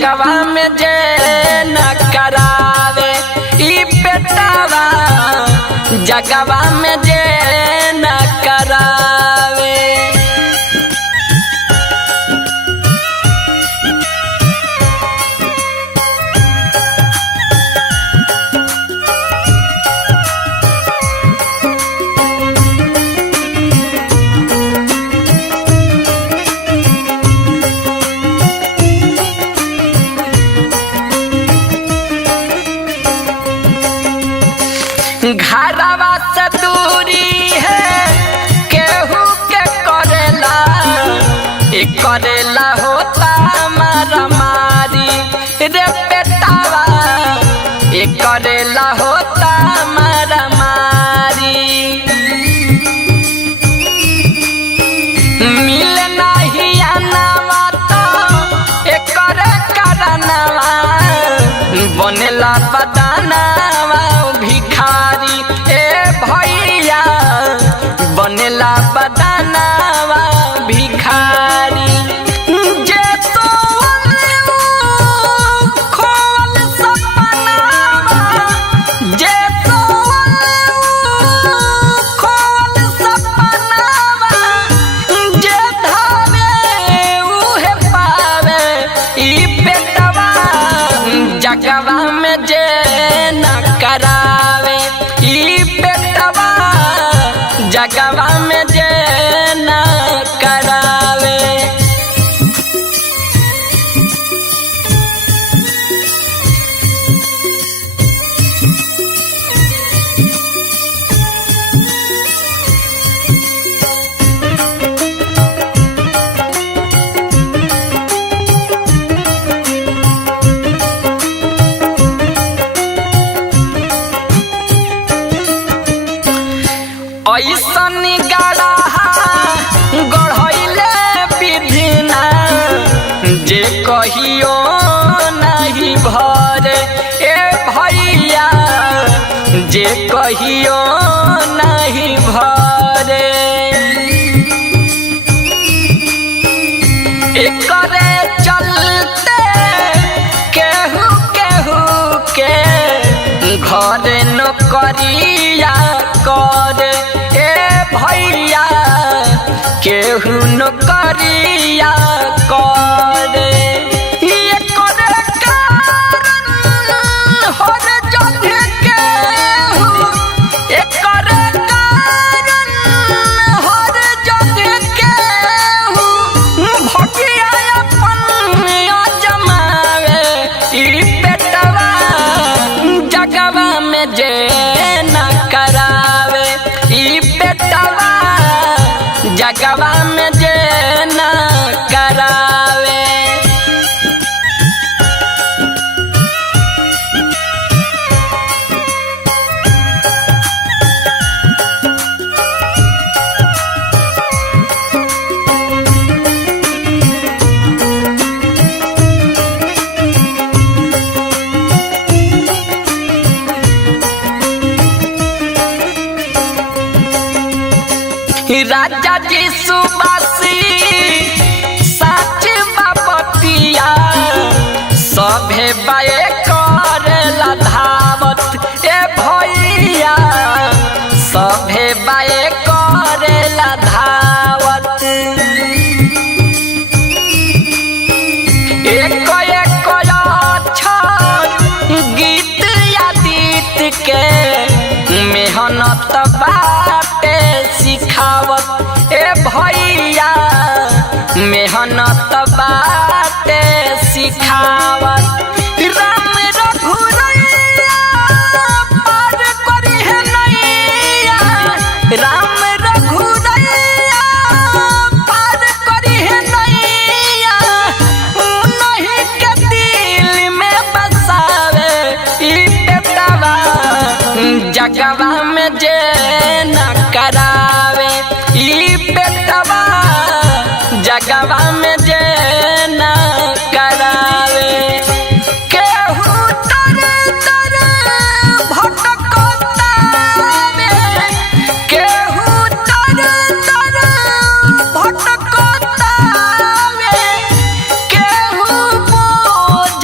जगवा में जे न करावे ई बेटावा जगवा में जे न करावे। घरवा से दूरी है केहू के करेला ए करेला होता मारा मारी रे बेटावा ए करेला होता मारा मारी। मिले नहीं आनावा तो एक करनवा बनेला बदानावा भिखारी ए भैया बनेला बदानावा भिखारी। जे तो खोल सपनावा जे तो खोल सपनावा जे धावे उहे पावे ई बेटवा जगवा में जे न करावे ई बेटवा जगवा में जे न करावे। ऐसन गढ़ा गढ़ैले विधिना जे कहियो नहीं भरे ए भैया जे कहियो नहीं भरे। एकरे चलते केहू केहू के घर नौकरिया करे ए भैया केहू नौकरिया करे। ये करे कारण हर जगह केहू ये करे कारण हर जगह केहू भगिया अपन जमावे ई बेटवा जगवा में जे न करावे ई बेटवा जगवा में जे न करावे। राजा जी सुबासी साच बापतिया सभे बाए करेला धावत ए भैया सभे बाए करेला धावत। एक एक अक्षर गीत आदित के मेहनत बाटे सिखावत ए भैया मेहनत बाटे सिखावत। राम रघुरैया पार करी है नैया राम रघुरैया पार करी है नैया उन्हीं के दिल में बसावे ई बेटवा जगवा में जे न करावे ई बेटवा जगवा में जे न करावे। केहू तर तर भटकतावे केहू तर तर भटकतावे केहू बोझ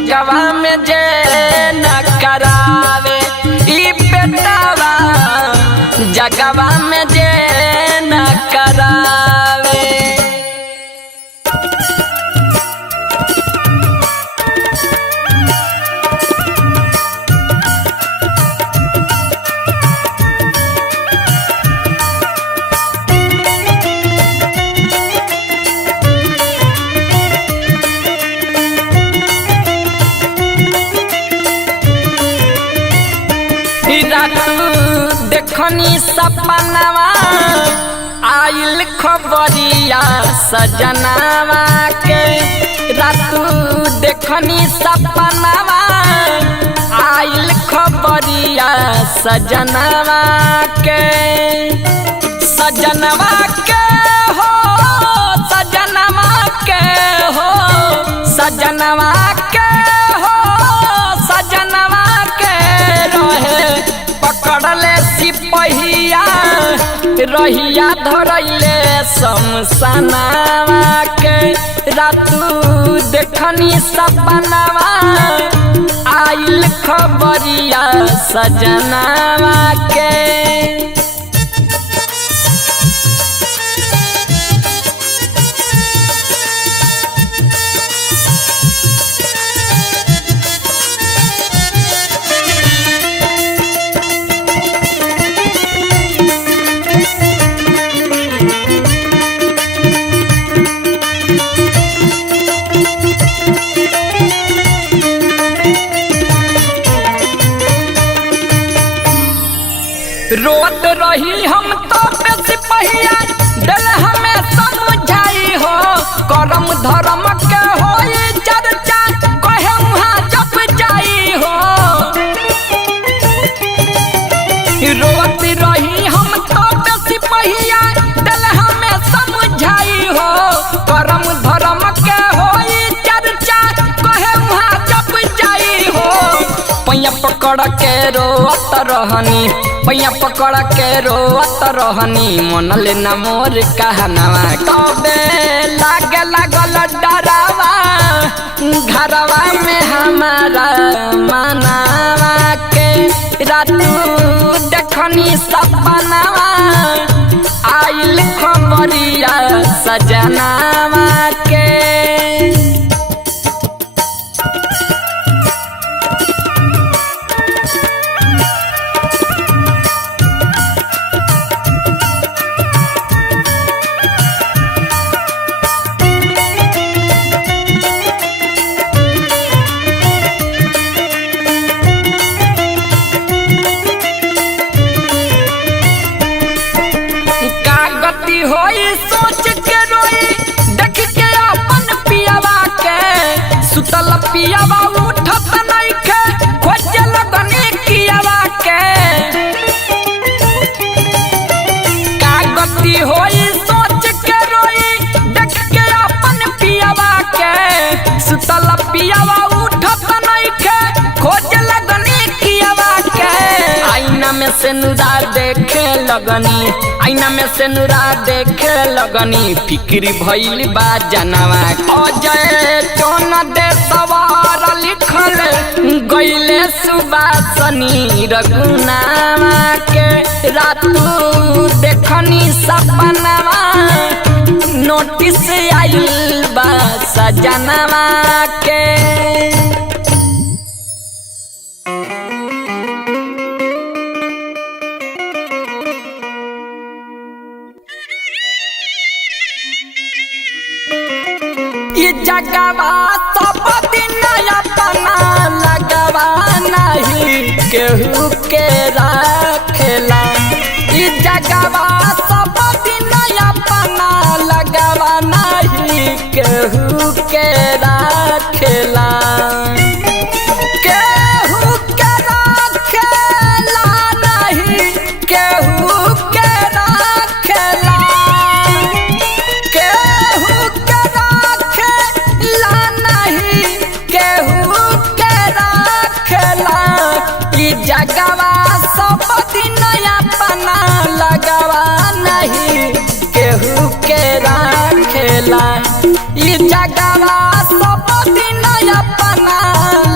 जगवा में जे न करावे ई बेटावा जगवा में जे न करावे। देखनी सपनावा आइल खबरिया सजनावा के रातू देखनी सपनावा आइल खबरिया सजनावा के सजनवा के हो सजनवा के हो सजनवा के हो सजनवा के रहे पकड़ले सिपहिया रहिया धरैले शमशानवा के रातू देखनी सपनावा आइल खबरिया सजनावा के। रोत रही हम तो सिपहिया दिल हमें समझाई हो करम धर्म के हो चर्चा कहे वहाँ जप जाई हो। रोत रही हम तो सिपहिया दिल हमें समझाई हो करम धर्म के हो चर्चा कहे वहाँ जप जाई हो। पैया पकड़ के रोत रहनी पैया पकड़ के रोत रहनी मन लेना मोर कहनावा कबे लागे लागल डरावा घरवा में हमारा मनावा के रातू देखनी सपनावा आइल खबरिया सजनावा के। होई सोच के रोई देख के अपन पियावा के सुतल पियावा उठत नइखे खोजे लगनी कियावा के। का गति होई सोच के रोई देख के अपन पियावा के सुतल पियावा उठत नइखे खोजे लगनी कियावा के। आईना में से नुरा देखे लगनी आईना में से नुरा देखे लगनी फिक्री भइल बा जनवा अजय चौन दे सवार लिखल गइले सुबासनी रघुनावा के रातू देखनी सपनावा नोटिस आइल बा सजनवा के। जगवा सब दिन अपना लगवा नहीं केहू के रखेला ई जगवा सब दिन अपना लगवा नहीं केहू के रखेला केहू के रखेला नहीं केहू के रखेला केहू के जगवा सब दिन अपना लगवा नहीं केहू के रखेला ई जगवा सब दिन अपना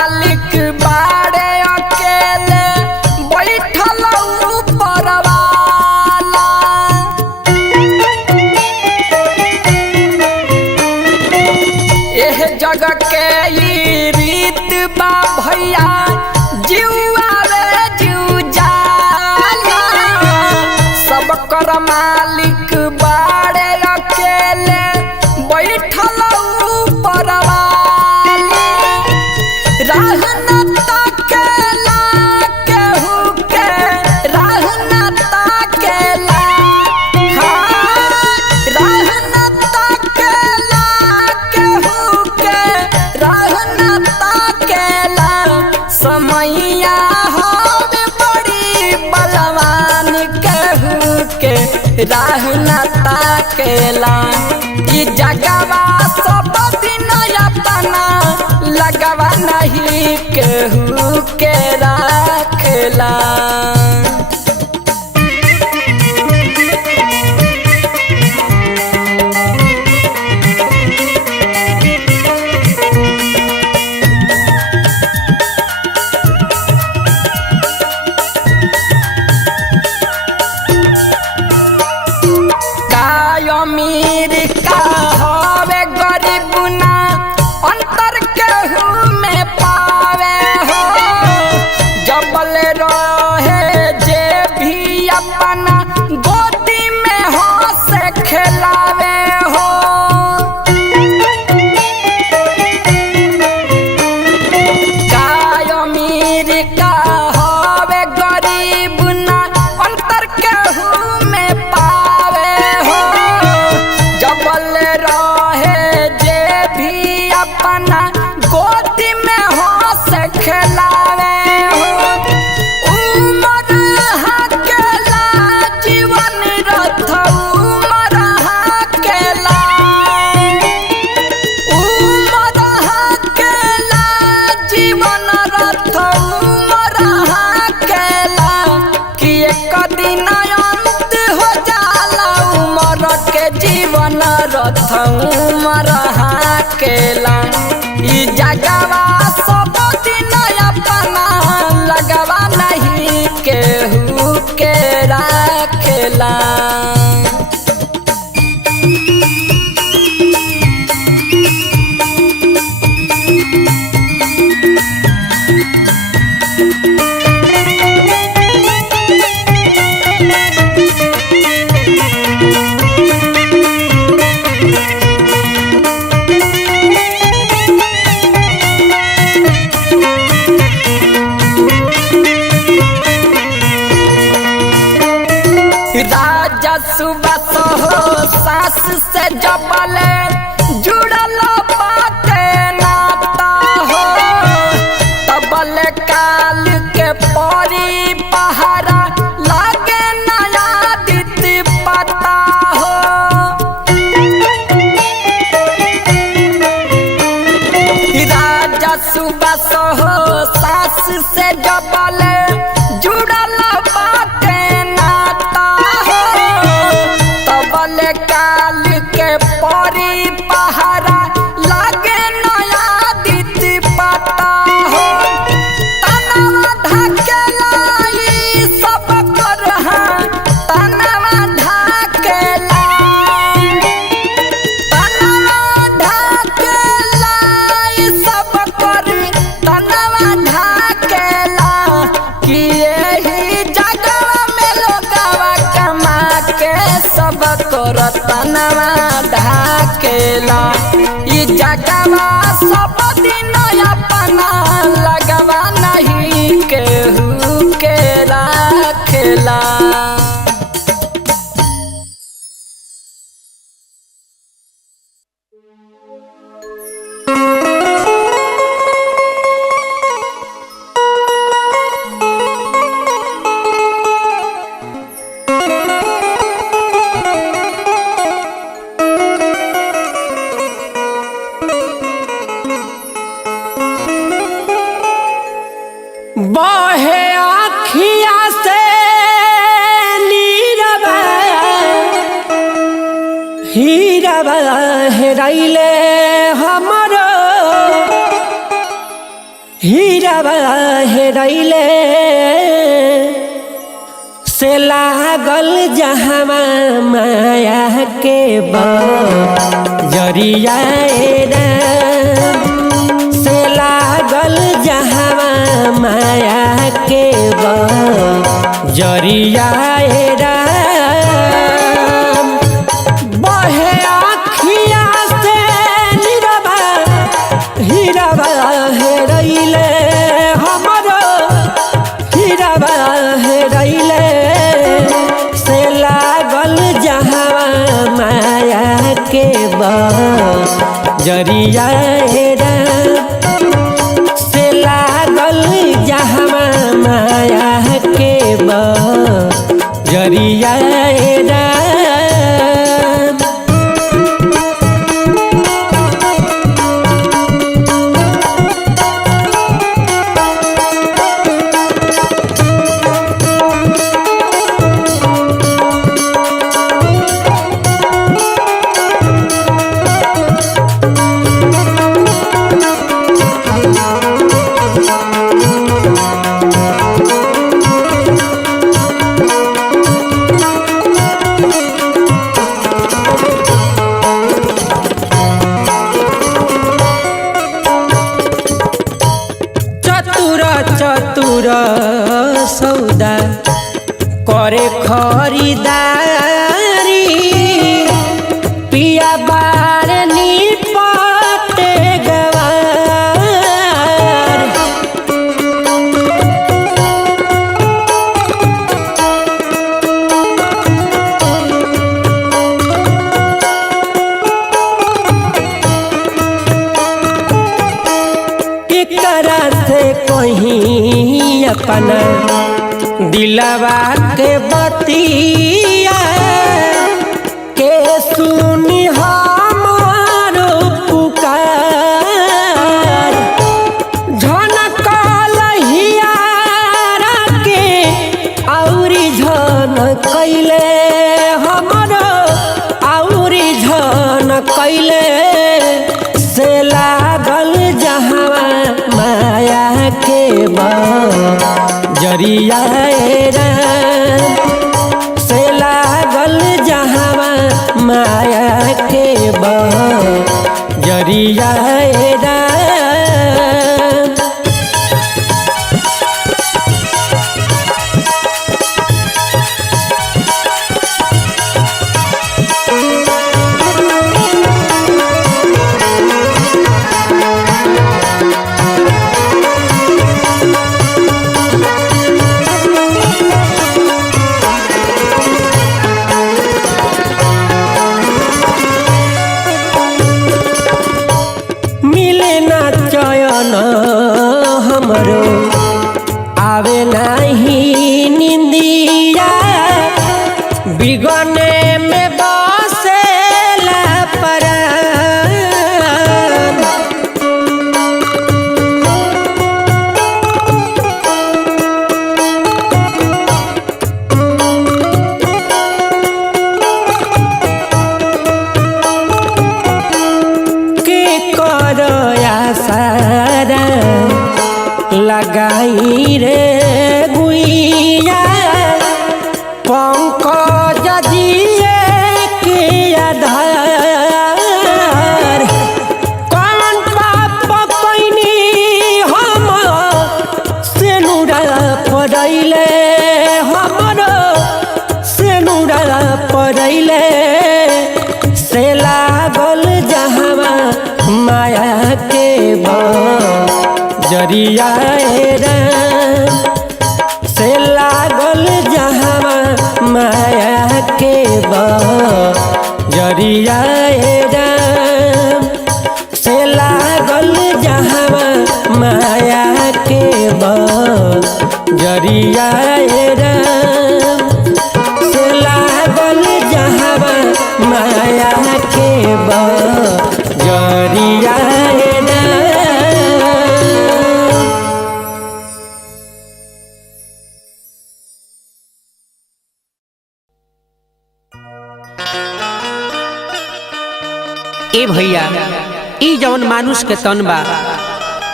मालिक बाड़े अकेले बैठल ऊपर वाला। एह जग के ई रीत बा भैया जीवा रे जीव जाला। सब कर मालिक बाड़े अकेले बैठल ऊपर वाला। राह न ताकेला केहू के, राह न ताकेला, हाँ राह न ताकेला केहू के, राह न ताकेला। समैया होवे बड़ी बलवान केहू के राह न ताकेला। ई जगवा सब दिन अपना लगवा नहीं केहू के राखेला। अमीर का होवे गरीब ना अंतर केहू में पावे हो। जबल रहे जे भी अपना गोदी में हो से खिलावे हो। का अमीर का होवे गरीब ना अंतर केहू में पावे हो। जबल रहे जे भी अपना गोदी में हो से खिलावे हो। उमर हाकेला जीवन रथ, उमर हाकेला, उमर हाकेला जीवन रथ, उमर हाकेला। कि एक दिन अंत हो जाला उमर के जीवन रथ, उमर हाकेला। ई जगवा सब दिन अपना लगवा नहीं केहू के राखेला। राजा सुबह हो सास से जबले जुड़ल बाटे नाता हो। तबल काल के परी पहारा लागे नया दित पता हो। राजा सुबह हो सास से जबले जुड़ल बाटे नाता हो। तबल काल के परी पहारा लागे नया दित पता हो। तनवा ढकेला ई सब कर, हाँ तनवा ढकेला, तनवा ढकेला ई सब कर, तनवा ढकेला। कि यही जगवा में लोगवा कमा के सब कर तनवा ढकेला। ई जगवा सब दिन अपना लगवा नहीं केहू के राखेला। बहे आखिया से नीरबा हीरबा हेराइले हमरो हीरावा हेरैले से लागल जहवा माया के बजरिया से लागल जहवा माया के बजरिया बहे आखिया से नीरवा हीरावा हेरैले हमरो हीरावा हेरैले से लागल जहवा माया के बजरिया से लागल जहवा माया के बजरिया चतुर सौदा करे खरीदारी पिया बार निपटे गवार एकरा से कहीं अपना दिलवा के बतिया के सुनी हमारो पुकार झनकल हियारा के औरी झन कैले हमरो औरी झन कैले से लागल जहवा माया के बजरिया से लागल जहवा माया के बजरिया हमरो आवे नहीं निंदिया बिगने में बसेला परान के करो आसारा लगाई रे गुइया पंकज दिए के आधार कौन पाप कैनी हम सेनुरा पड़ैले हमरो सेनुरा पड़ैले से लागल जहवा माया के बजरिया से लागल जहवा माया के बजरिया से लागल जहवा माया के बजरिया से लागल जहवा माया के बजरिया ए भैया ई जवन मानुष के तन बा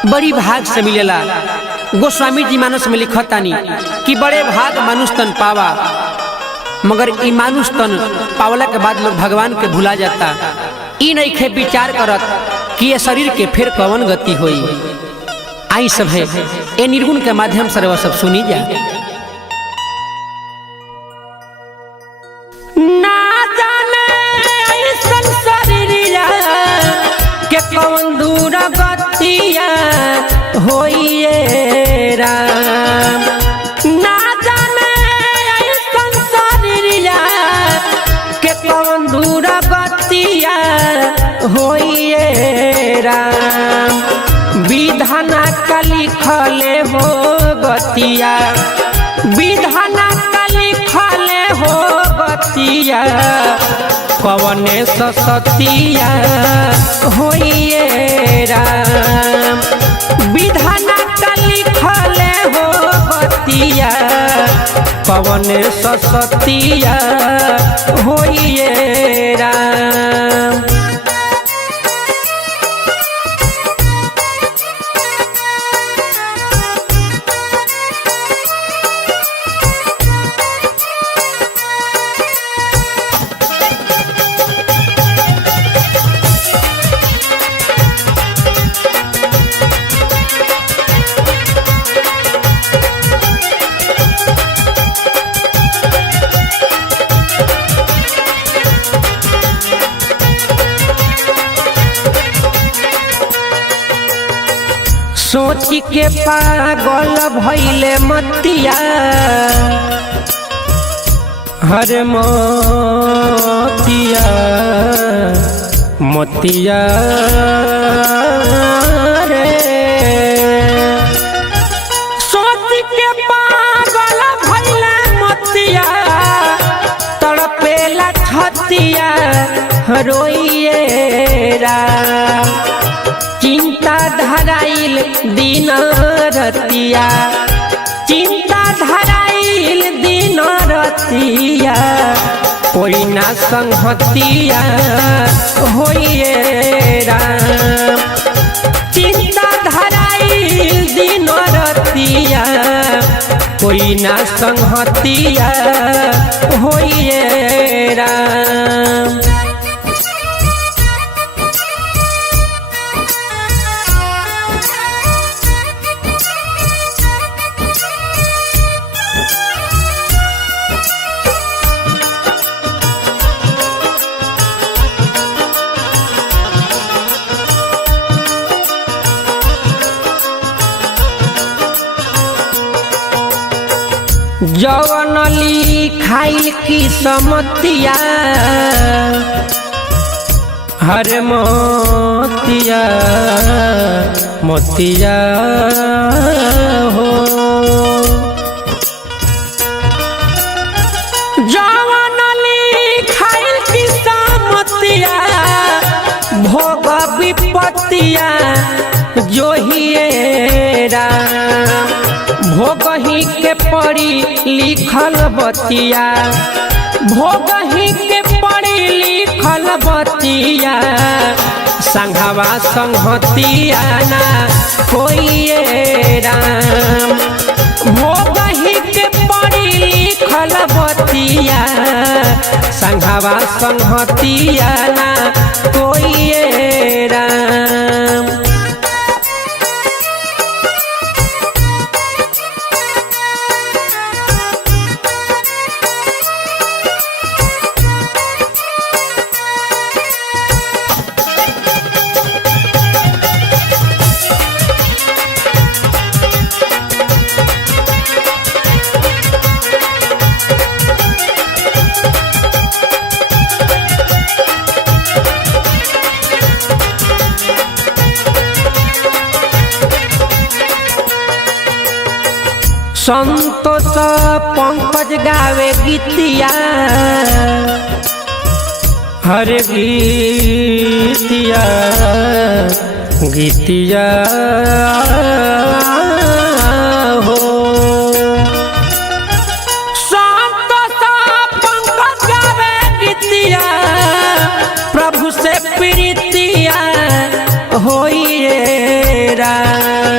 बड़ी भाग से मिलेला। गोस्वामी जी मानस में लिखतानी कि बड़े भाग मानुष तन पावा, मगर ई मानुष तन पावला के बाद लोग भगवान के भुला जाता। ई नहीं खे विचार करत कि ये शरीर के फिर कवन गति होई। आई सब है ए निर्गुण के माध्यम से सब सुनी जा। ना जाने ऐसन शरीरिया के कवन दूर गतिया होइए राम। ना जाने ऐसन शरीरिया के कवन दूर गतिया होइए राम। विधाना का लिखले हो गतिया, विधाना का लिखले हो गतिया, कवने सतिया होइए राम। विधाना का लिखले हो गतिया, कवने सतिया होइए राम। सोच के पागल भइले मतिया, हर मोतिया मोतिया रे। सोच के पागल भइले मतिया, तड़पेला छतिया रोइए राम। चिंता धराइल दिन रतिया, चिंता धराइल दिन रतिया, कोई ना संगतिया होइए राम। चिंता धराइल दिन रतिया, कोई ना संगतिया होइए राम। जवन लिखाइल की समतिया, हर मोतिया मोतिया हो। जवन लिखाइल की समतिया, भोग विपत्तिया जोहिए राम। भोगही के पड़ी लिखल बतिया, भोगही के पड़ी लिखल बतिया, संघवा संगतिया ना होइए राम। भोगही के पड़ी लिखल बतिया, संघवा संगतिया ना होइए राम। संतोष पंकज गावे गीतिया, हर गीतिया गीतिया हो। संतोष पंकज गावे गीतिया, प्रभु से प्रीतिया होइए राम।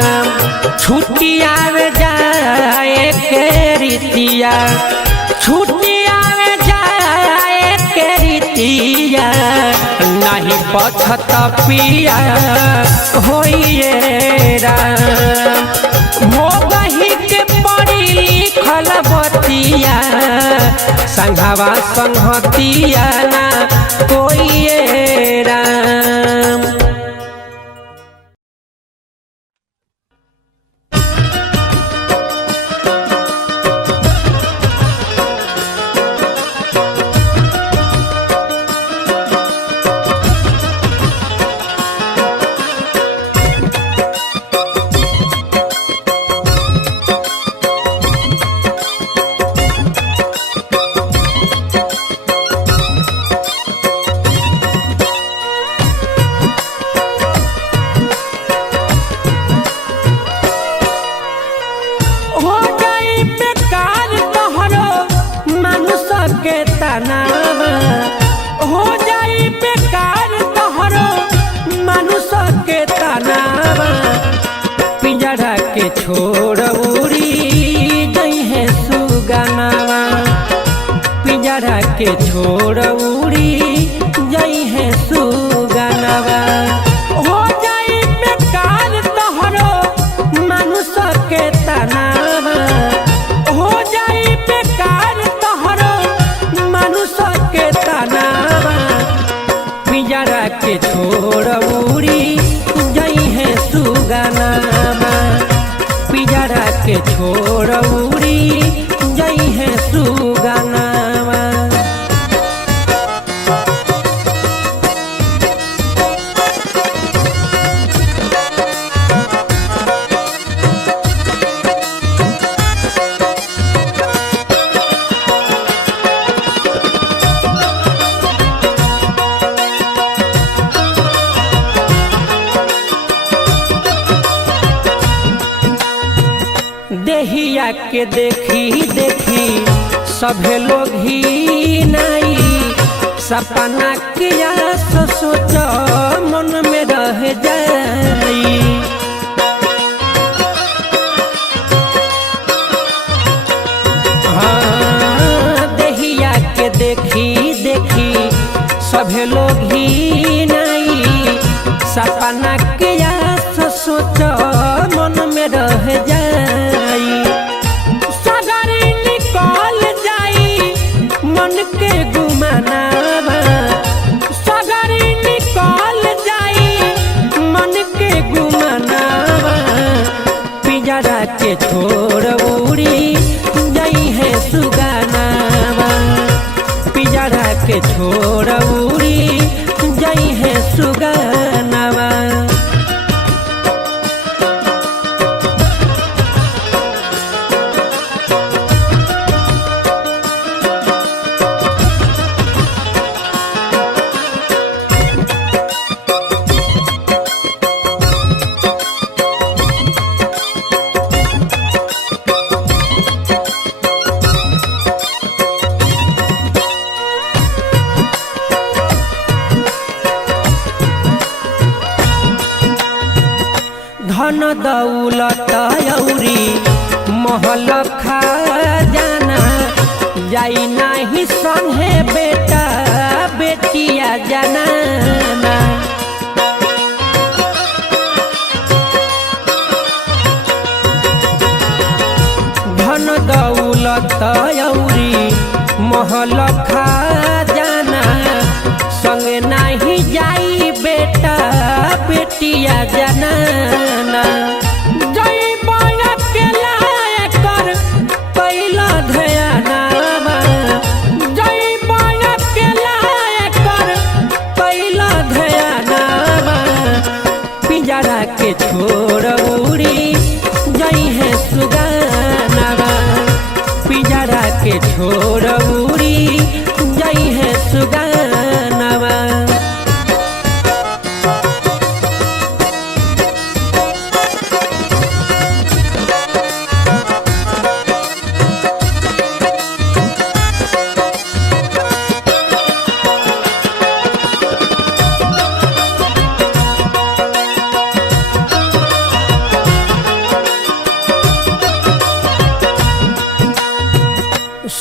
छुट्टी आवे जाए के रीतिया, छुट्टी आवे जाए के रीतिया, नहीं पछत पिया होइए राम। भोगही के पड़ी लिखल बतिया, संघवा संहतिया ना कोइए राम। छोड़ उड़ी गई है सुगनावा, पिंजरा के छोड़ उड़ी गई है सुगनावा। हो जाई बेकार तोहरो मनुष्य के तनावा, हो जाई बेकार तोहरो मनुष्य के तनावा। पिंजरा के छोड़ उड़ी गई है सुगनावा, पिंजरा के छोड़ उड़ी गई है सुगनावा। देहिया के देखी देखी सभे लोग ही नहीं, सपना किया सोच मन में रह जाई। हाँ, देहिया के देखी देखी सभे लोग ही नहीं, सपना किया सोच मन में रह जाई। सगरी निकल जाई मन के गुमानावा, सगरी निकल जाई मन के गुमानावा। पिंजरा के छोड़ उड़ी गई है सुगनावा, पिंजरा के छोड़ उड़ी गई है सुगनावा। धन दौलत औरी महल खजाना, जाई नाही संगे बेटा बेटिया जनाना। धन दौलत औरी महल खजाना, संगे नाही जाई बेटा बेटिया जनाना। जई बाया के लाए कर पहिला ध्यानावा, जई बाया के लाए कर पहिला ध्यानावा। पिंजरा के छोड़ उड़ी गई है सुगनावा, पिंजरा के छोड़ उड़ी गई है सुगनावा।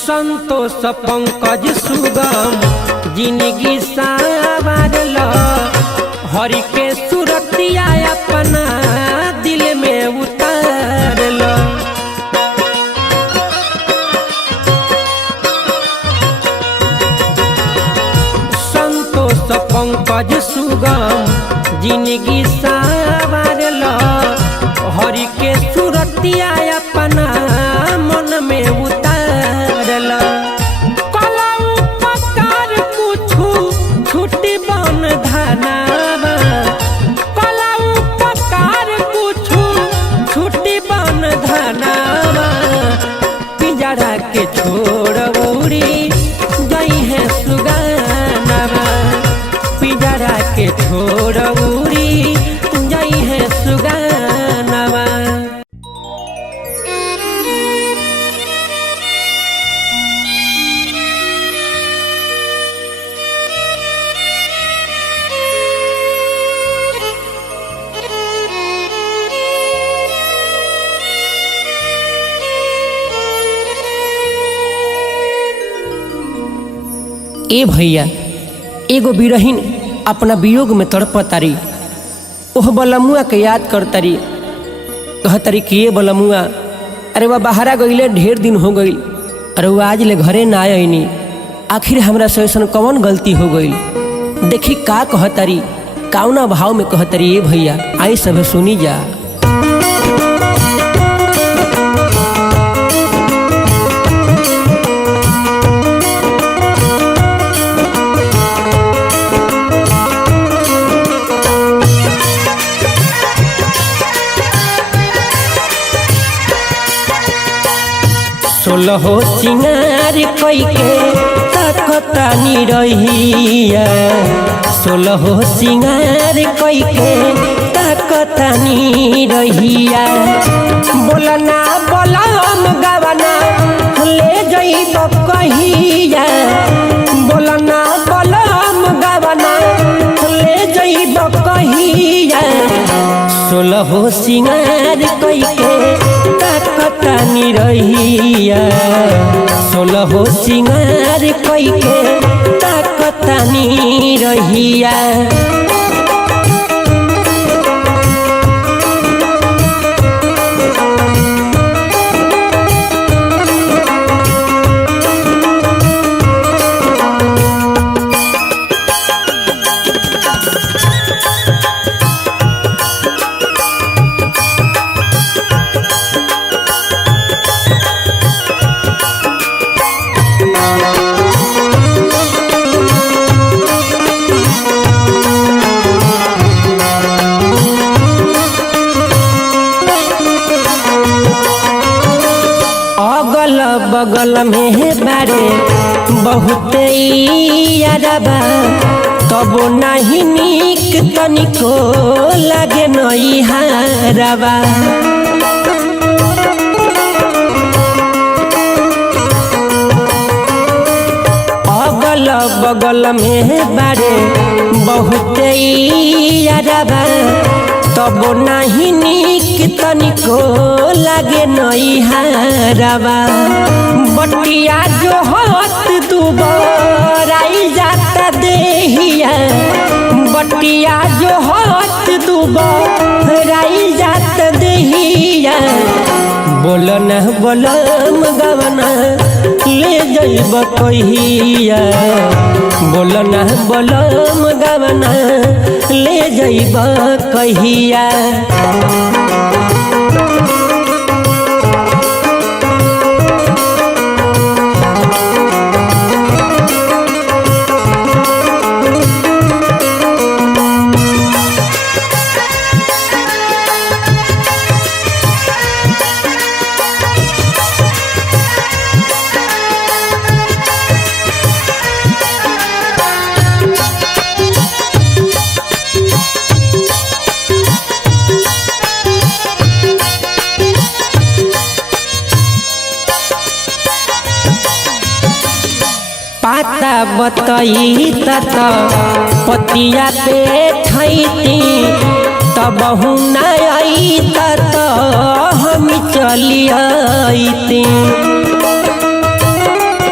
संतोष पंकज सुगम जिंदगी सावरल हरि के सुरतिया अपना दिल में उतारल। संतोष पंकज सुगम जिंदगी सावरल हरि के सुरतिया अपना मन में उतारल। कला उपकार कुछु छुट्टी बन धनावा, कला उपकार कुछु छुट्टी बन धनावा। पिंजरा के छोड़ उड़ी गई है सुगानावा, पिंजरा के छोड़ उड़ी गई है सुगानावा। ए भैया एगो बिरहीन अपना वियोग में तड़पतारी, ओह बलमुआ के याद करतारी, कहतारी कि ये बलमुआ अरे वह बाहरा गईले ढेर दिन हो गई, अरे वो आज ले घरे ना आईनी, आखिर हमरा से ऐसन कौन गलती हो गई। देखी का कहतारी, काउना भाव में कहतारी। ये भैया आई सब सुनी जा। सोलहो सिंगार कई के तकतानी रहिया, सोलहो सिंगार कई के तकतानी रहिया। बोलना बोलम गवना ले जइब कहिया, बोलना बोलम गवना ले जइब कहिया। सोलहो सिंगार कई के तकतानी रहिया, सोलहो सिंगार कई के तकतानी रहिया। बगल में बारे बहुते यारबा, तबो नहीं निक तनिको लगे नई हारबा। अगल बगल में बारे बहुते यारबा, तबो नहीं निक तनिको लगे नई हारबा। बटिया जो हाथ दुबराई जाता देहिया, बटिया जो हाथ दुबराई जाता देहिया। बोलन बोलम गवना ले जइब कहिया, बोलन बोलम गवना ले जइब कहिया। पाता बतई तत पतिया पे खैती, तब न आई तत हम चली आईती।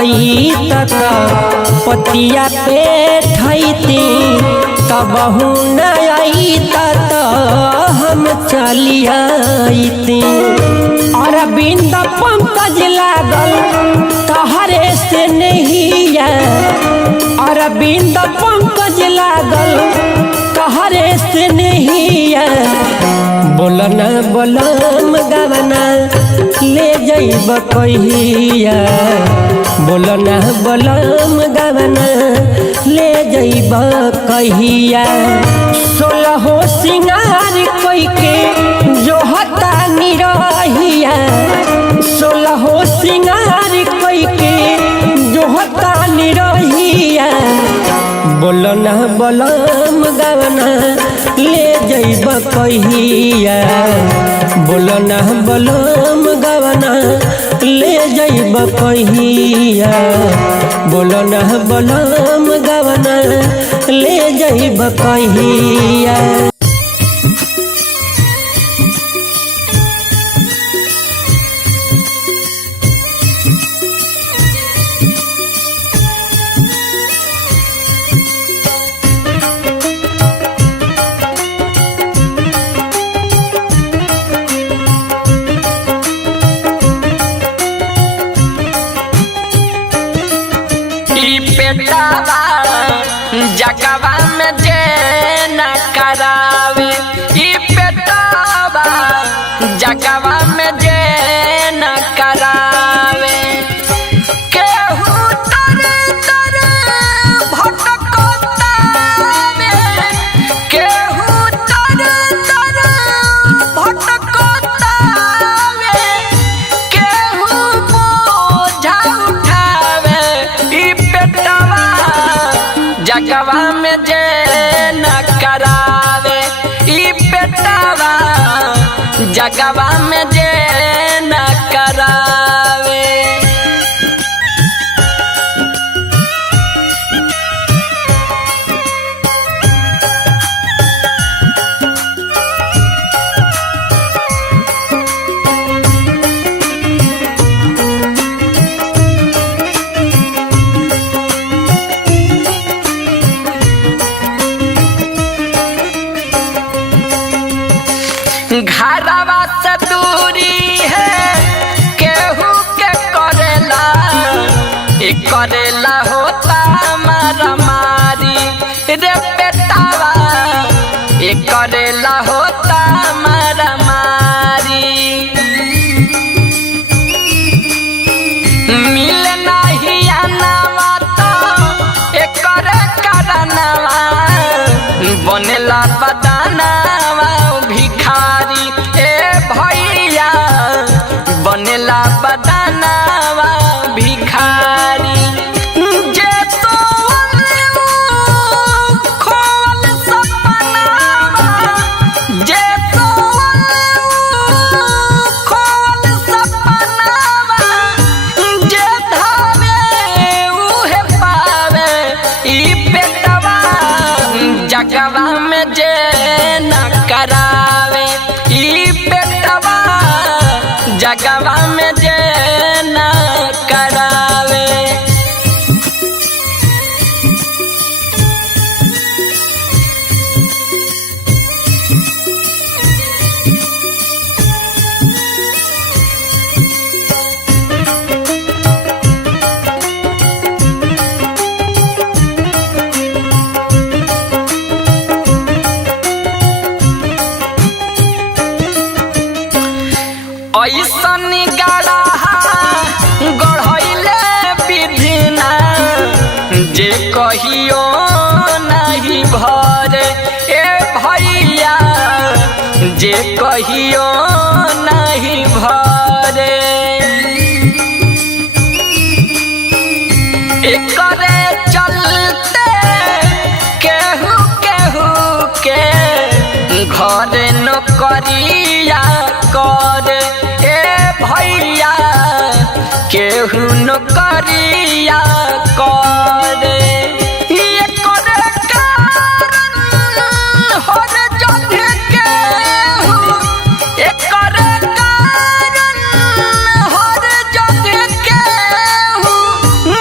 तक पतिया पे ठैती तब न त हम चलियाती। अरविंद पंकज लागल तहरे से नहिया, अरविंद पंकज लागल तहरे से नहिया। बोलना बोलम गवना ले जइब कहिया, बोलना बोलम गवना ले जइब कहिया। 16 सिंगार कोई के जो हता निरहिया, 16 सिंगार कोई के जो हता निरहिया। बोलना बोलम गवना ले जइब कहिया, बोलना बोलम गवना ले जइब कहिया, बोलना बोलम गवना ले जइब कहिया। जगवा में जे न करावे, ई पेटावा जगवा में जे न करावे। केहू तर तर भटकतावे, केहू तर तर भटकतावे, केहू बोझा उठावे। ई पेटावा जगवा में जे न करावे, ई पेटावा जगवा में जे न करावे। घरवा से दूरी है केहू के करेला, एक करेला होता मारा मारी रे बेटावा, एक करेला होता मारा मारी। मिल नहीं आनावा तो एक करे करनावा, बनेला बदानावा भिखारी ए भैया, बनेला बदानावा भिखारी। जे सोवल खोवल सपनावा, जे सोवल खोवल सपनावा, जे धावे उहे पावे। ई पेटवा जगवा में जे न करावे, ई पेटवा जगवा में जे न करावे। ऐसन गढ़ा गढ़ैले विधिना जे कहियो नहीं भरे। ए भैया जे कहियो नहीं भरे, एकरे चलते केहू केहू के घर नौकरिया करे। ए भैया केहू नौकरिया करे, ये करे कारण हर जगह केहू, ये करे कारण हर जगह केहू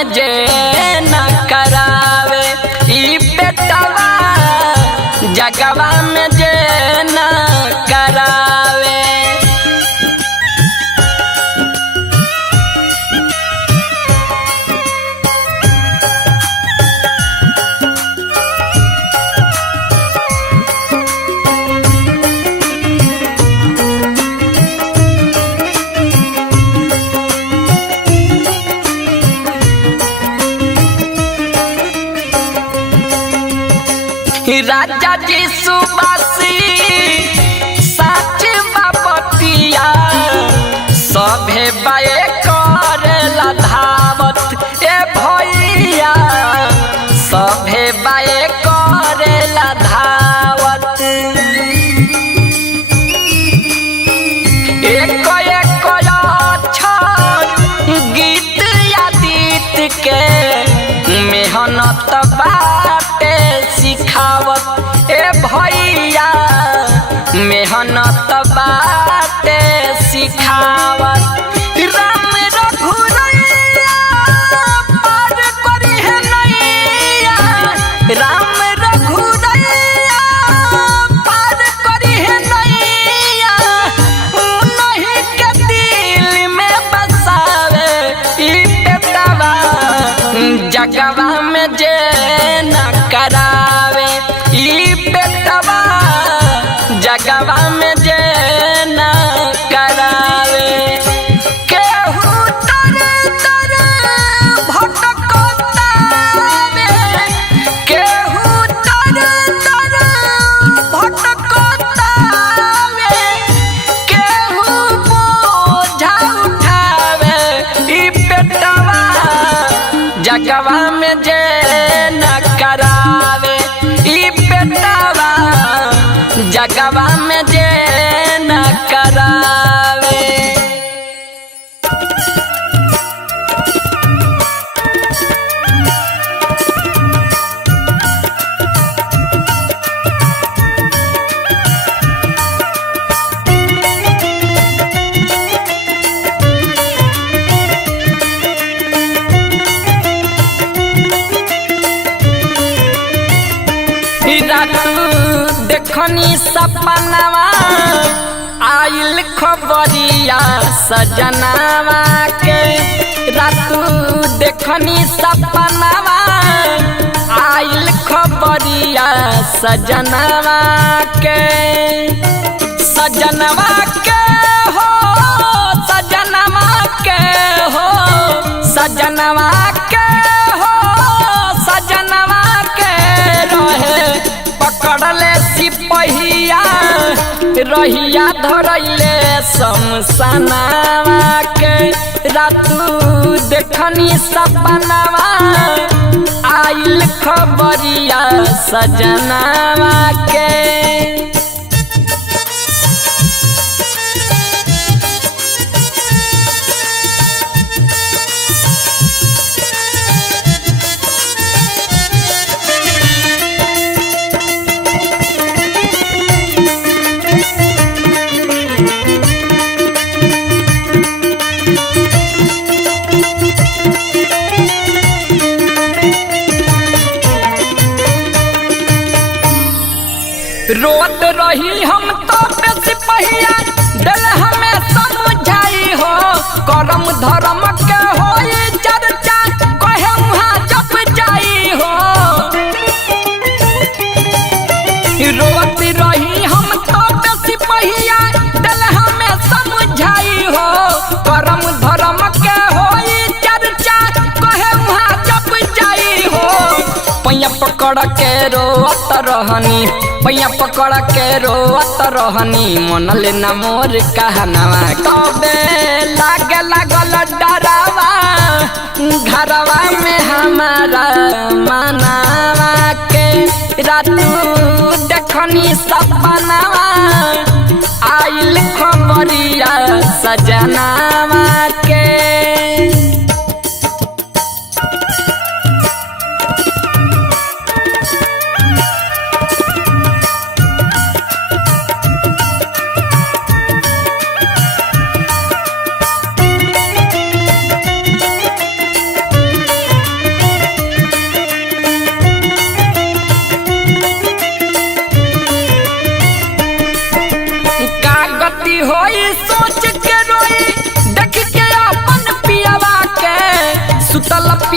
में जे न करावे ई बेटवा जगवा में जे न करावे। राजा जी सुबासी साच बापतिया सभे बाए करेला धावत ए भैया सभे बाए करेला धावत। एक एक अक्षर गीत आदित के मेहनत बाटे सिखावत ए भैया मेहनत बाटे सिखावत। राम रघुरैया पार करी है नैया राम रघुरैया पार करी है नैया उन्हीं के दिल में बसावे ई बेटवा जगवा में जे न करावे ई बेटवा जगवा में जे न करावे। केहू तर तर भटकतावे केहू तर तर भटकतावे केहू बोझा उठावे ई बेटवा जगवा में जे न करावे ई बेटवा जगवा में जे न करावे। देखनी सपनावा आइल खबरिया सजनावा के रातू देखनी सपनावा आइल खबरिया सजनावा के सजनवा के हो सजनवा के हो सजनवा के हो सजनवा के रहे पकड़ले सिपहिया रहिया धरैले शमशानवा के रातू देखनी सपनावा आइल खबरिया सजनावा के। रोत रही हम तो सिपहिया दिल हमें समझाई हो करम धर्म के होई चर्चा कहे वहाँ जप जाई हो। रोत रही हम तो सिपहिया दिल हमें समझाई हो करम धर्म के होई चर्चा कहे वहाँ जप जाई हो। पैया पकड़ के रोत रहनी पैया पकड़ के रोत रहनी मन लेना मोर कहनावा तबे लागे लागल डरावा घरवा में हमारा मनावा के रातू देखनी सपनावा आइल खबरिया सजनावा के।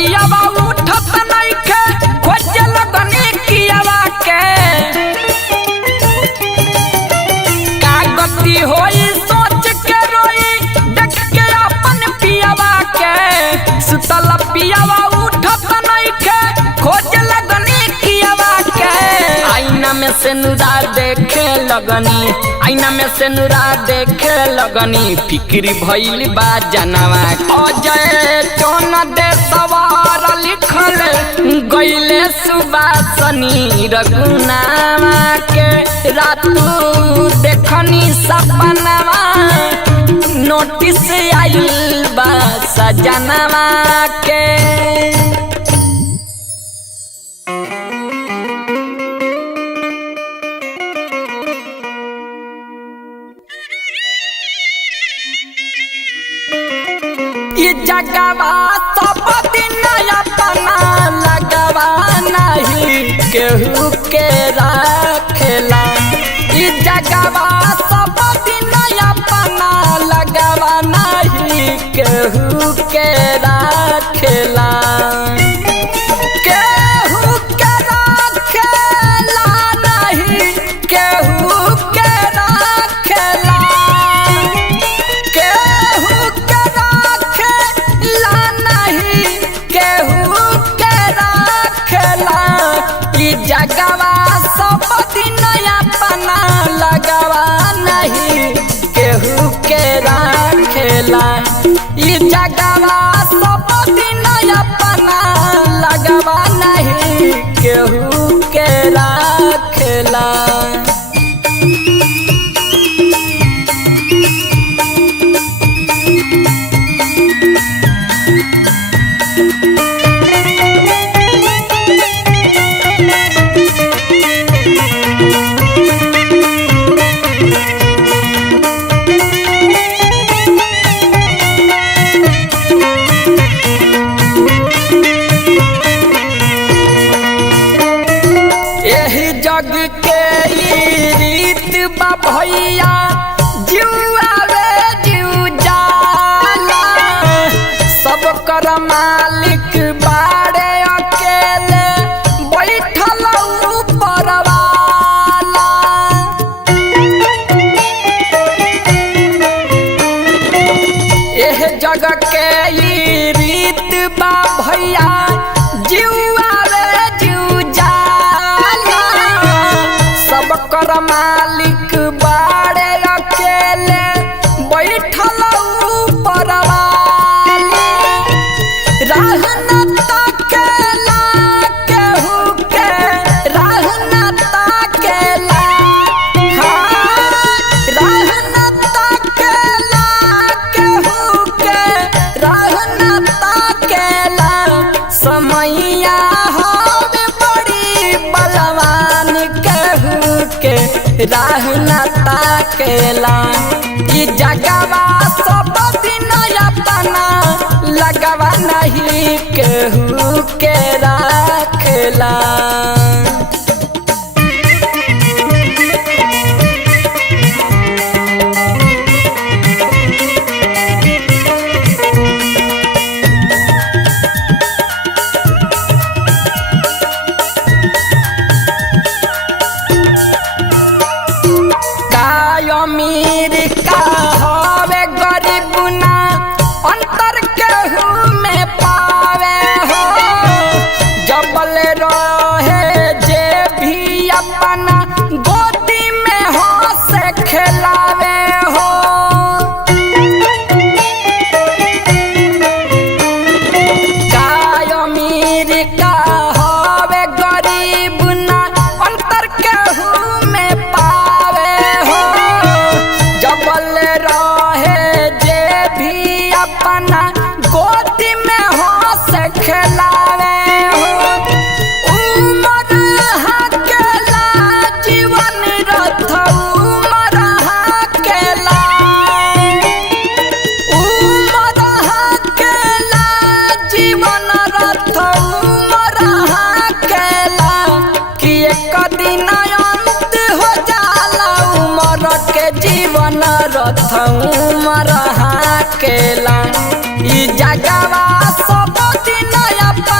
पियावा उठत नइखे खोजे लगनी कियावा के का गति होई सोच के रोई देख के अपन पियावा के सुतल पियावा उठत नइखे खोजे लगनी कियावा के आईना में से नुरा देखे लगनी आईना में से नुरा देखे लगनी फिक्री भइल बा जनवा अजय चौन दे सवार लिखल गइले सुबासनी रघुनावा के रातू देखनी सपनावा नोटिस आइल बा सजनवा के जगवा सब दिन अपना लगवा नहीं केहू के रखेला जगवा सब दिन अपना लगवा नहीं केहू के रखेला केहू के रखेला नहीं केहू के रखेला जगवा सब दिन अपना लगवा नहीं केहू के रखेला जगवा सब दिन अपना लगवा नहीं केहू के रखेला जग के रीत बा भैया जुआ रे जू जाला सब कर मालिक बाड़े अकेले बैठल ऊपर वाला एह जग के रीत बा भैया जुआ रे जू कर मालिक बाड़े अकेले बैठल ऊपर वाले रहन ताकेला केहू के रहन ताकेला हाँ रहन ताकेला केहू के रहन ताकेला समैया हवे बड़ी बलवान केहू के रहना ताकेला जगवा सब दिन अपना लगवा नहीं केहू के रखेला अमीर का हवे गरीब ना अंतर केहू में पावे हो जबल रहे जे भी अपना गोदी में हो से खिलावे हो का अमीर का हवे गरीब ना अंतर केहू में पावे हो जबल रहे जे भी अपना गोदी में हो से खिलावे हो उमर हकेला जीवन रथ उमर हकेला जीवन रथ उमर हकेला कि एक दिन अंत हो जाला उमर के जीवन रथ उमर हाकेला जगवा सब दिन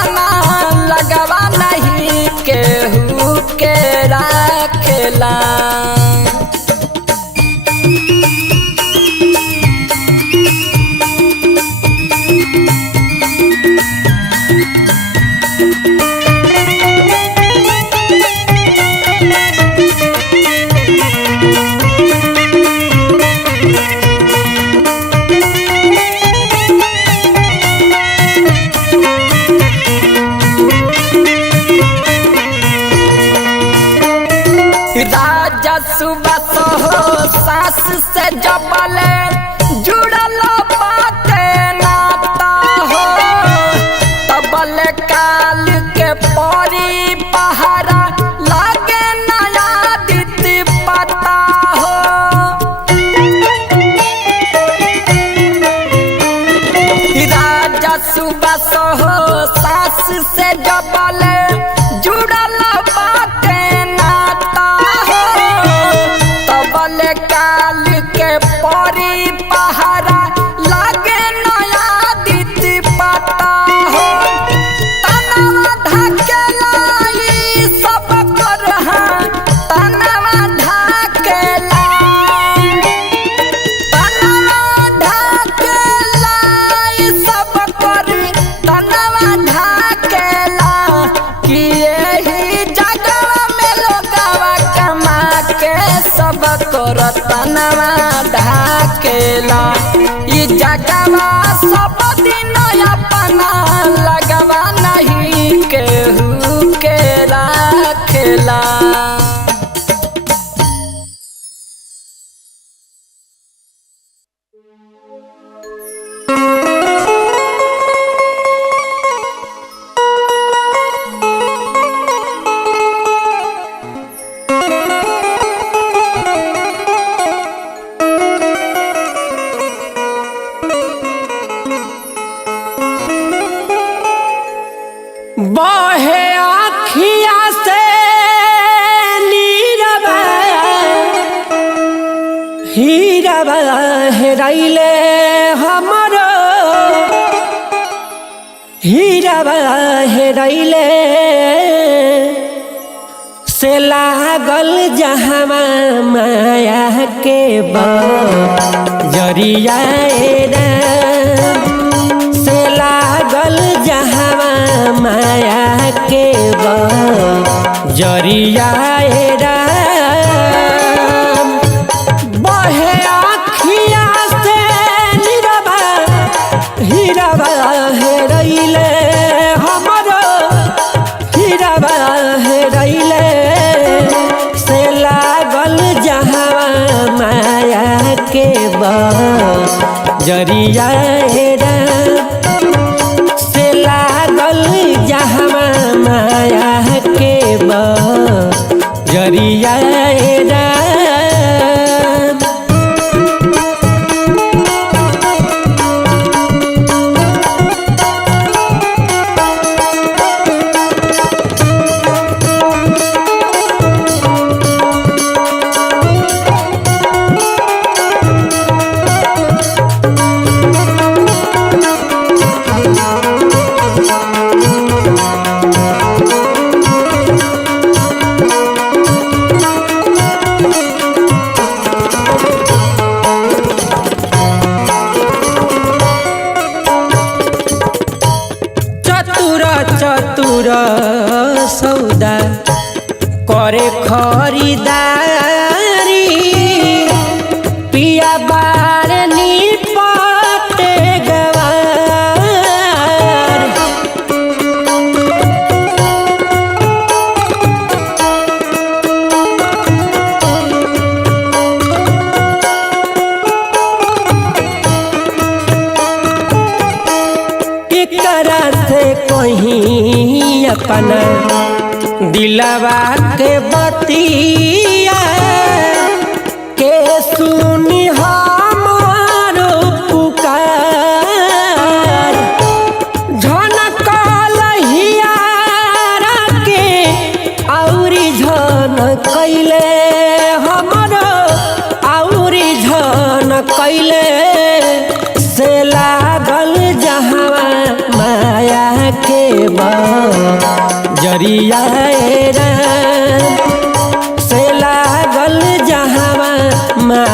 केला। राजा सुबह हो सास से जबले जुड़ल बाटे नाता हो, तबले काल के परी पहारा लागे नया दिति पता हो। राजा सुबह हो सास से जबले जुड़ल बाटे नाता हो, तबले काल के परी पहारा लागे नया दिति पता हो। तनवा ढकेला ई सब कर तनवा ढकेला, तनवा ढकेला ई सब कर तनवा ढकेला। कि यही जगह में लोगवा कमा के सब कर तनवा ढकेला। ई जगवा सब दिन अपना लगवा नहीं केहू के राखेला। बहे आखिया से नीरबा हीरबा हेराइले हमरो, हीरबा हेराइले से लागल जहमा माया के बजरिया से लागल जहवा माया के बजरिया राम। बहे आखिया से नीरबा हीरबा हेराइले हमरो, हीरबा हेराइले से लागल जहवा माया के बजरिया राम। से लागल जहवा माया के बजरिया राम। चतुर सौदा करे खरीदारी, पिया बार निपटे गवार। एकरा से कहीं अपना दिलवा के बतिया के सुनी हमारो पुकार। झनकल हियारा के औरी झन कैले हमरो, औरी झन कैले से लागल जहवा माया के बजरिया राम। से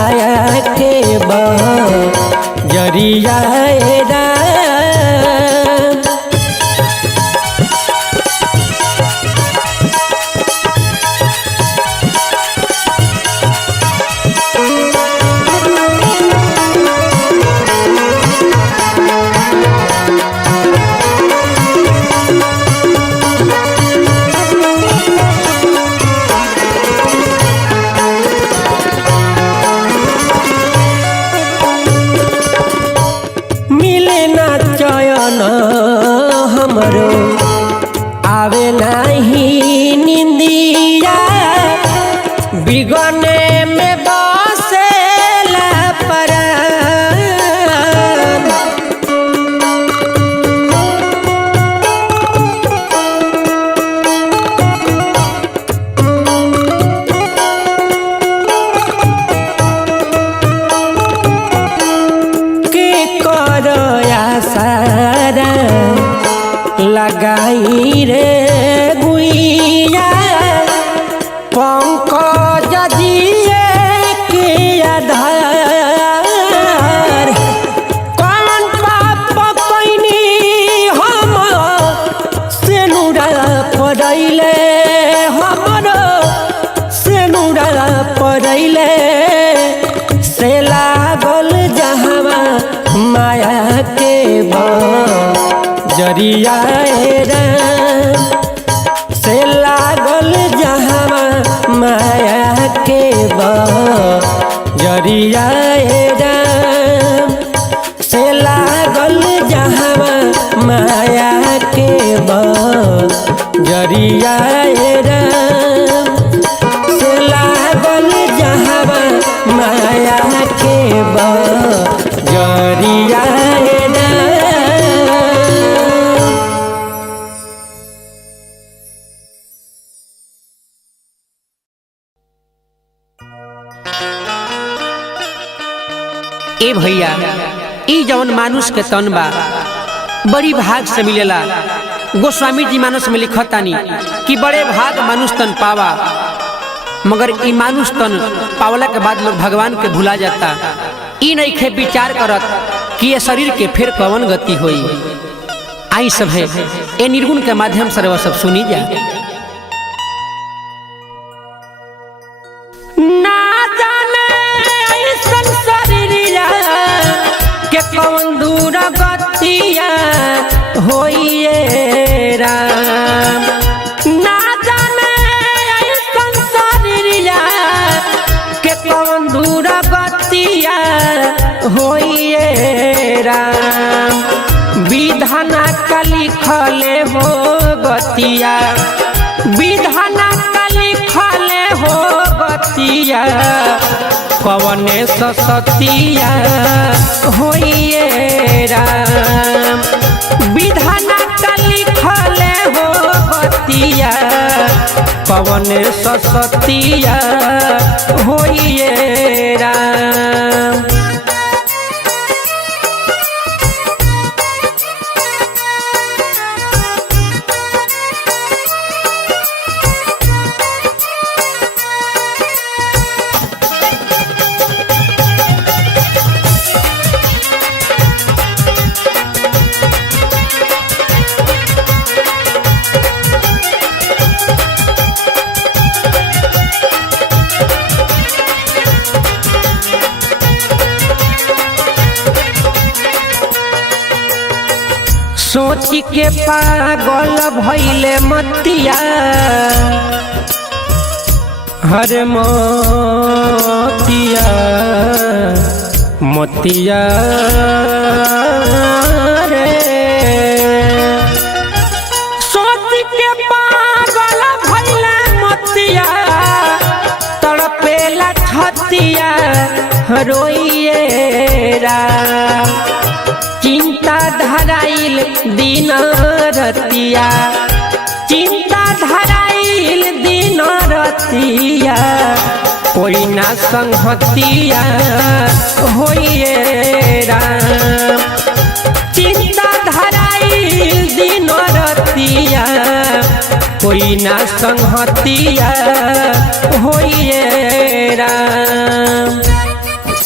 माया के जरिया हमरो आवे नहीं निंदिया बिगने में बसेला परान के करो आसारा लगाई रे गुइया पंकज जिए के आधार कौन पाप कैनी हम सेनुरा पड़ैले हमरो सेनुरा पड़ैले से लागल जहवा माया के जरिया से लागल जहवा माया के जरिया से लागल जहवा माया के जरिया से लागल जहवा माया के जरिया ए भैया ई जवन मानुष के तन बा बड़ी भाग से मिलेला। गोस्वामी जी मानस में लिखतानी कि बड़े भाग मानुष तन पावा, मगर ई मानुष तन पावला के बाद लोग भगवान के भुला जाता। ई नइखे विचार करत कि ये शरीर के फिर कवन गति होई। आई सब है ए निर्गुण के माध्यम से वो सब सुनी जा। कौन दूर गतिया होइए राम ना जाने संसारिया के कौन दूर गतिया होइए राम विधाना का लिखले हो गतिया विधाना का लिखले हो गतिया कवने सतिया होइए राम विधाना का लिखले हो गतिया कवने सतिया होइए राम। सोच के पागल भइले मतिया हर मोतिया मोतिया रे सोच के पागल भइले मतिया तड़पेला छतिया रोइए राम चिंता धराइल दिन रतिया चिंता धराइल दिन रतिया कोई ना संगतिया होइए राम चिंता धराइल दिन रतिया कोई ना संगतिया होइए राम।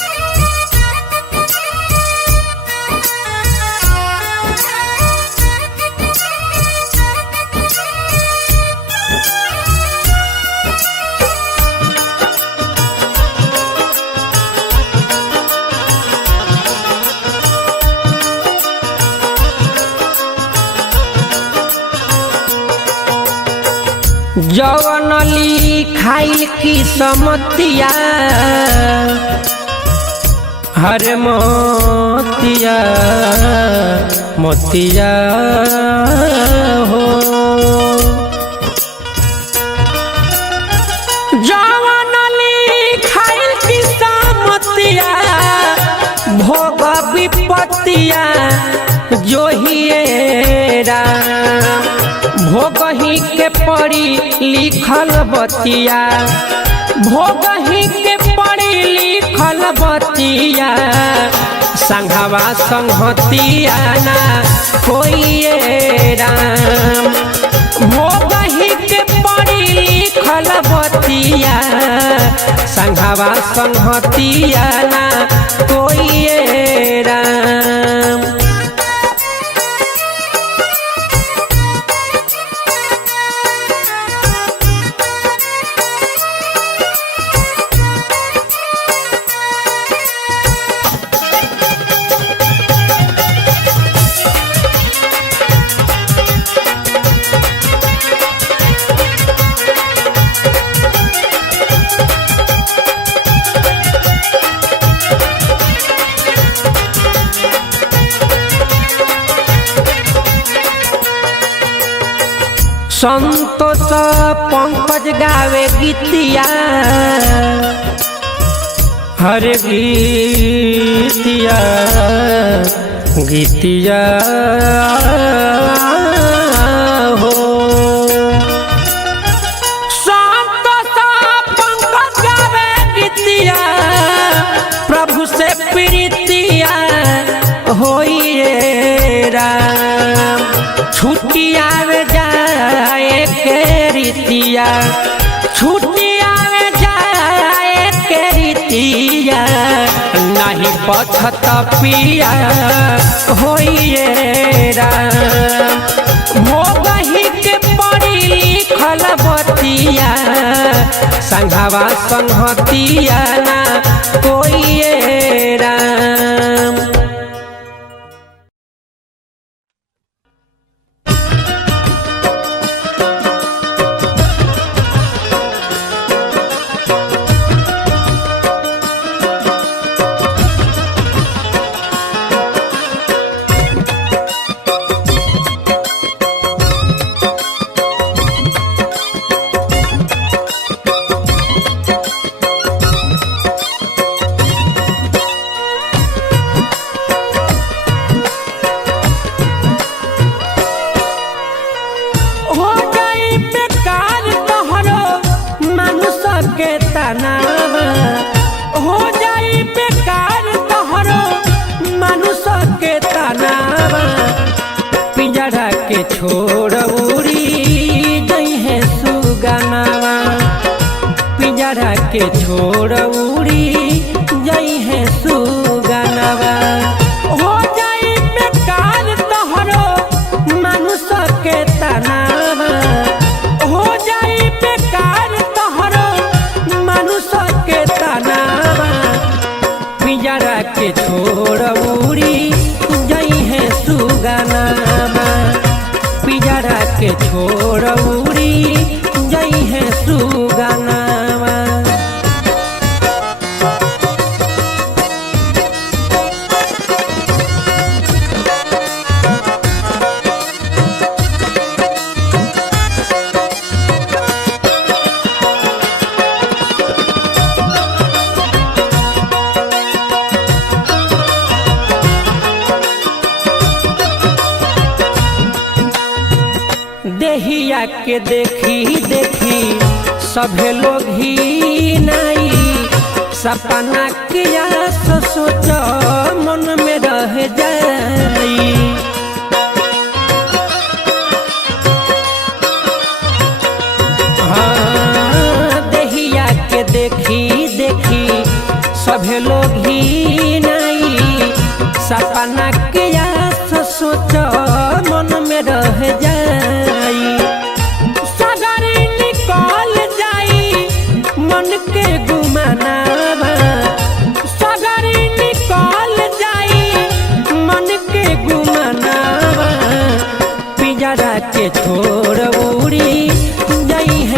जवनली खाइल की समतिया हर मोतिया मोतिया हो जवनली खाइल की समतिया भोग विपत्तिया जो ही राम भोगही के पड़ी लिखल बतिया भोगही के पड़ी लिखल बतिया संघवा संहतिया ना कोई राम भोगही के पड़ी लिखल बतिया संघवा संहतिया ना कोई राम संतोष पंकज गावे गीतिया हर गीतिया गीतिया हो संतोष पंकज गावे गीतिया प्रभु से प्रीतिया होइए राम छुट्टिया में जाए के रीतिया छुट्टिया में जाए के रीतिया नहीं पछत पिया होइए राम भोगही के पड़ी लिखल बतिया संघवा संहतिया ना कोई राम हो जाई बेकार तोहरो मनुष्य के तनावा पिंजरा के छोड़ उड़ी गई है सुगनावा पिंजरा के छोड़ उड़ी गई है सुगनावा हो जाई बेकार तोहरो मनुष्य के तनावा हो जाई बेकार तोहरो मनुष्य के तनावा पिंजरा के छोड़ उड़ी गई है सुगनावा पिंजरा के छोड़ उड़ी गई है सुगनावा देहिया के देखी देखी सभे लोग ही नहीं सपना किया सोच मन में रह जाई हाँ देहिया के देखी देखी सभे लोग ही नहीं सपना किया सोच मन में रह जाई सगरी निकल जाई मन के गुमानावा सगरी निकल जाई मन के गुमानावा पिंजरा के छोड़ उड़ी गई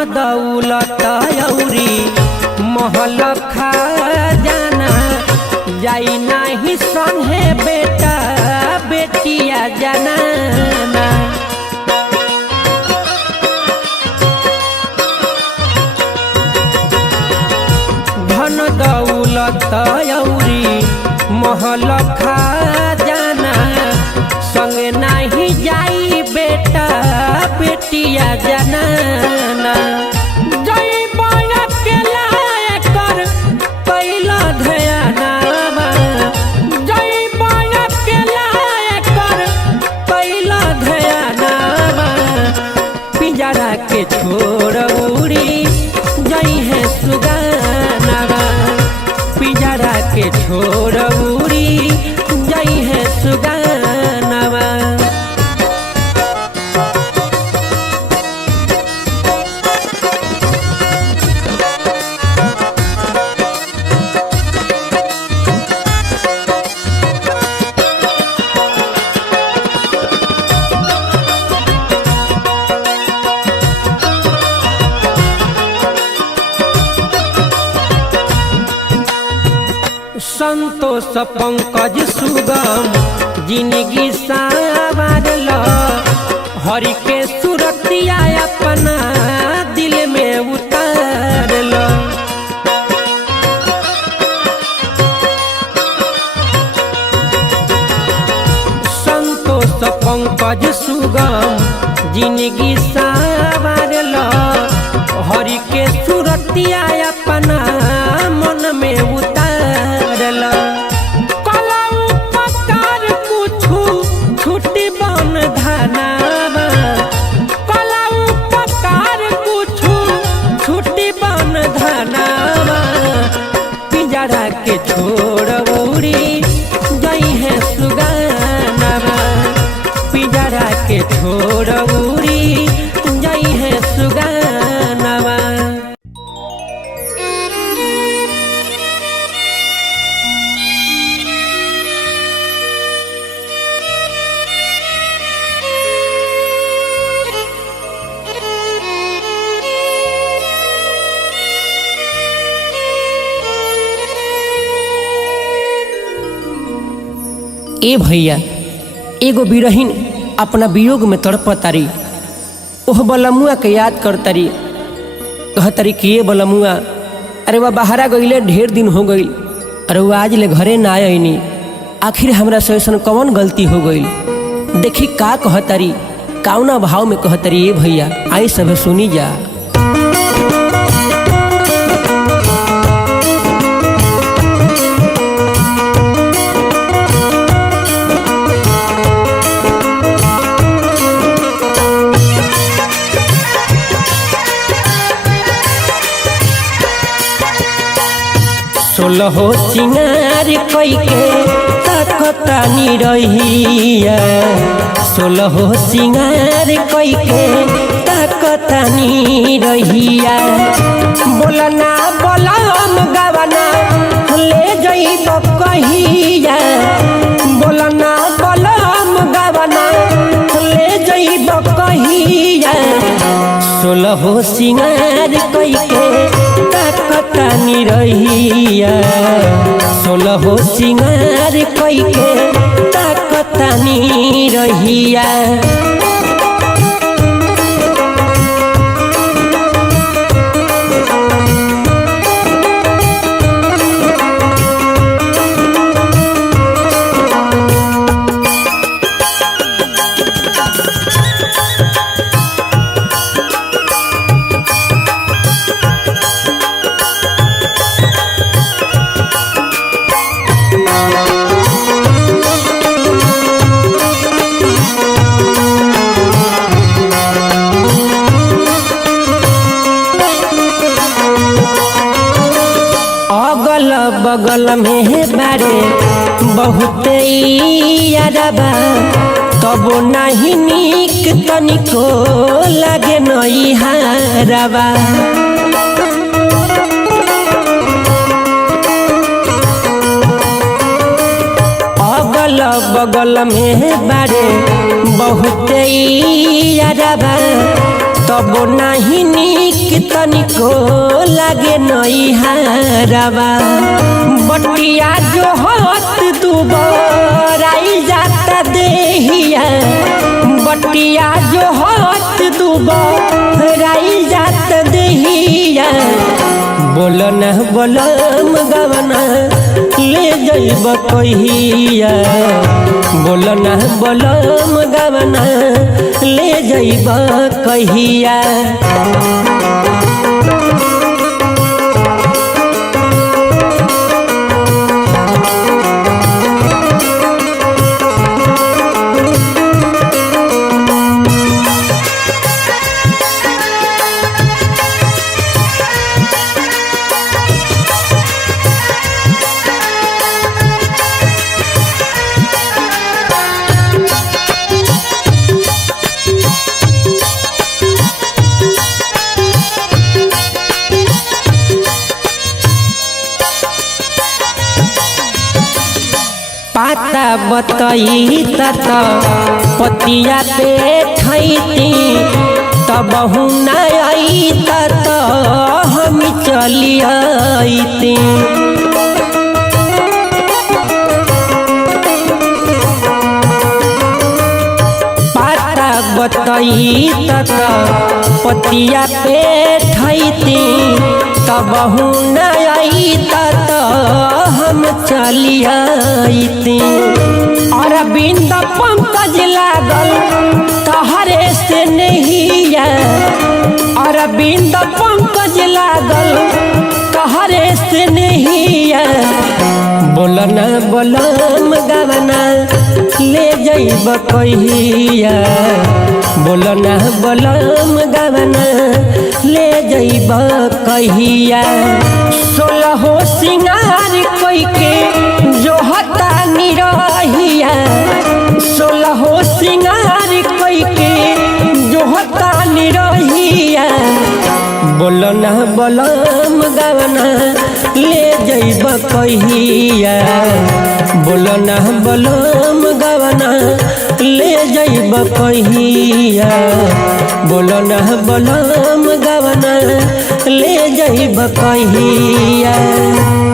दौलत औरी महल खजाना जाई नाही संगे बेटा बेटिया जनाना। धन दौलत औरी महल खजाना संगे नाही जाई बेटा बेटिया जनाना। जई बड़ा केला कर पहिला ध्यानावा, जई बड़ा केला कर पहिला ध्यानावा। पिंजरा के छोड़ उड़ी जई है सुगानावा, पिंजरा के छोड़ उड़ी जई है सुगानावा। संतोष पंकज सुगम जिंदगी संवारल, हरि के सुरतिया अपना दिल में उतारल। संतोष पंकज सुगम जिंदगी संवारल, हरि के सुरतिया अपना मन में उतारल। कला उपकार कुछु छुट्टी बन धनावा, कला उपकार कुछु छुट्टी बन धनावा। पिंजरा के छोड़ उड़ी जई है सुगानावा, पिंजरा के छोड़ उड़ी जई है सुगानावा। ए भैया एगो बिरहीन अपना वियोग में तड़पतारी, ओह बलमुआ के याद करतारी, कहतारी कि ये बलमुआ अरे वह बाहरा गईले ढेर दिन हो गई, अरे वो आज ले घरे ना आईनी, आखिर हमरा से ऐसन कौन गलती हो गई। देखी का कहतारी, काउना भाव में कहतारी। ए भैया आई सब सुनी जा। सोलहो सिंगार कई के ताकतानी रहिया, सोलहो सिंगार कई के ताकतानी रहिया। बोलना बोलम गवना ले जइब कहिया, बोलना बोलम गवना ले जइब कहिया। सोलहो सिंगार कई के ताकतानी रहिया, सोलहो सिंगार कई के ताकतानी रहिया। बगल में बारे बहुत यारबा, तब नहीं निक तनिको लगे नई हारबा। अगल बगल में बारे बहुत यारबा तब नहीं निक तनिको लागे नई हारबा बटिया जो हाथ दुबराई जाता देहिया बटिया जो हाथ दुबराई जाता देहिया बोल न बोलम गवना ले जइब कहिया बोल न बोलम गवना ले जइब कहिया पाता बतई तत पतिया पे ठैती तब न आई तत हम चली आईती पाता बतई तत पतिया पे ठैती तब न आई तत हम चली आईती अरविंद पंकज लागल तहरे से नहीं अरविंद पंकज लागल तहरे से नहीं बोलन बोलम गवना ले जइब कहिया बोलन बोलम गवना ले जइब कहिया 16 सिंगार कोई के जो हता निरहिया 16 सिंगार कोई के जो हता निरहिया बोलन बोलम गवना ले जइब कहिया बोलन बोलम गवना ले जइब कहिया बोलन बोलम गवना ले जइब कहिया।